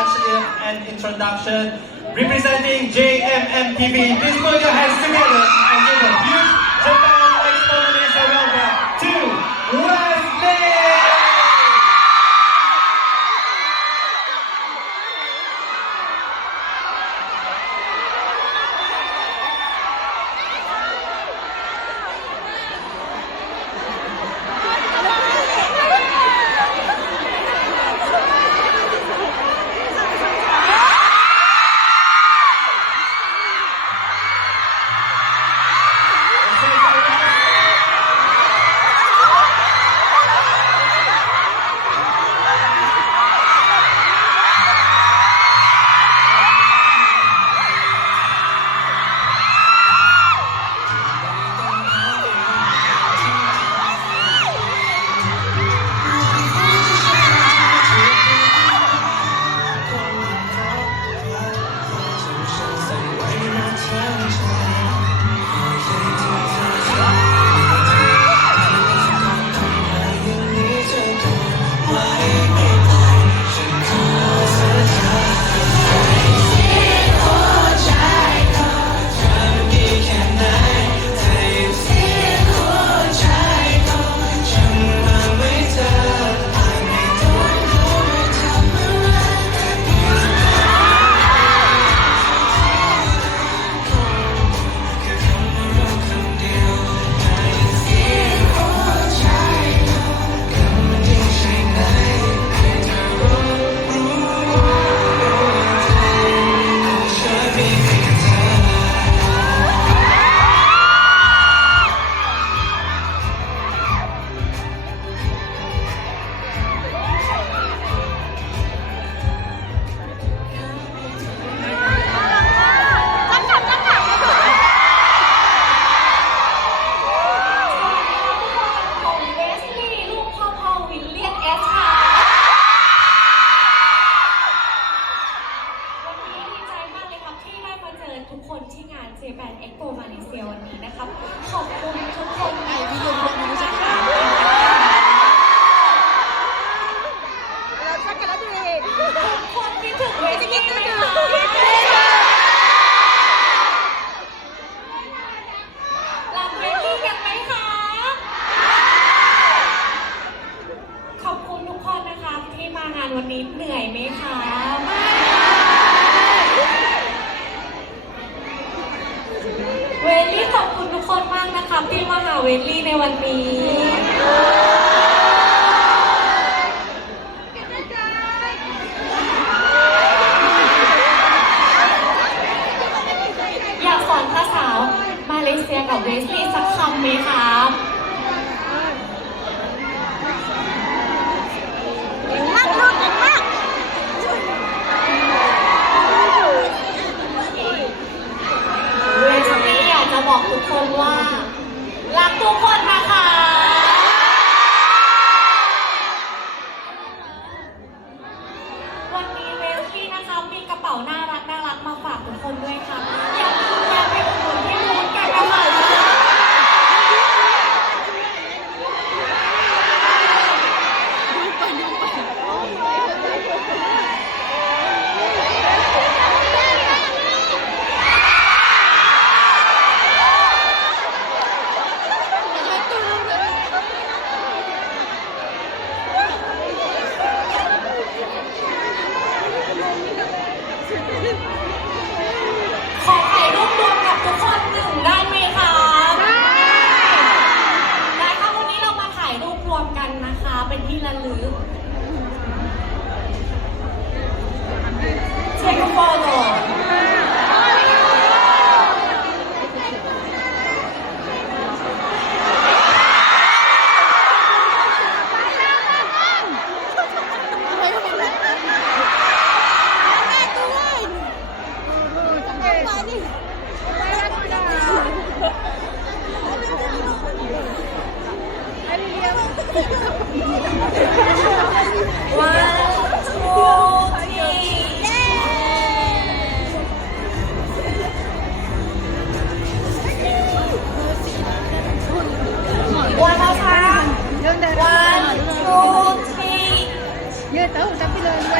much an introduction. Representing JMMTV, please put your hands together and give a huge Japan Expo Malaysia welcome to Wesley!ทุกคนที่งาน Japan Expo Malaysia วันนี้นะครับขอบคุณทุกคนมากนะคะทุกคนคิดถึงเวทีไหมคะรักเวทีกันไหมคะขอบคุณทุกคนนะคะที่มางานวันนี้เหนื่อยไหมคะเวลลี่ขอบคุณทุกคนมากนะคะที่มาหาเวลลี่ในวันนี้อยากสอนภาษามาเลเซียกับเวสลี่สักคำไหมครับบอกทุกคนว่ารักทุกคนนะคะวันนี้เวสลี่นะคะมีกระเป๋าน่ารักมาฝากทุกคนด้วยค่ะอย่าลืมแวะไปอุดหนุนที่บูธกันนะคะขอถ่ายรูปรวมกับทุกคนหนึ่งได้ไหมคะได้ค่ะวันนี้เรามาถ่ายรูปรวมกันนะคะเป็นที่ระลึกเช็คโฟโต้One, two, three. Tahu tapi lah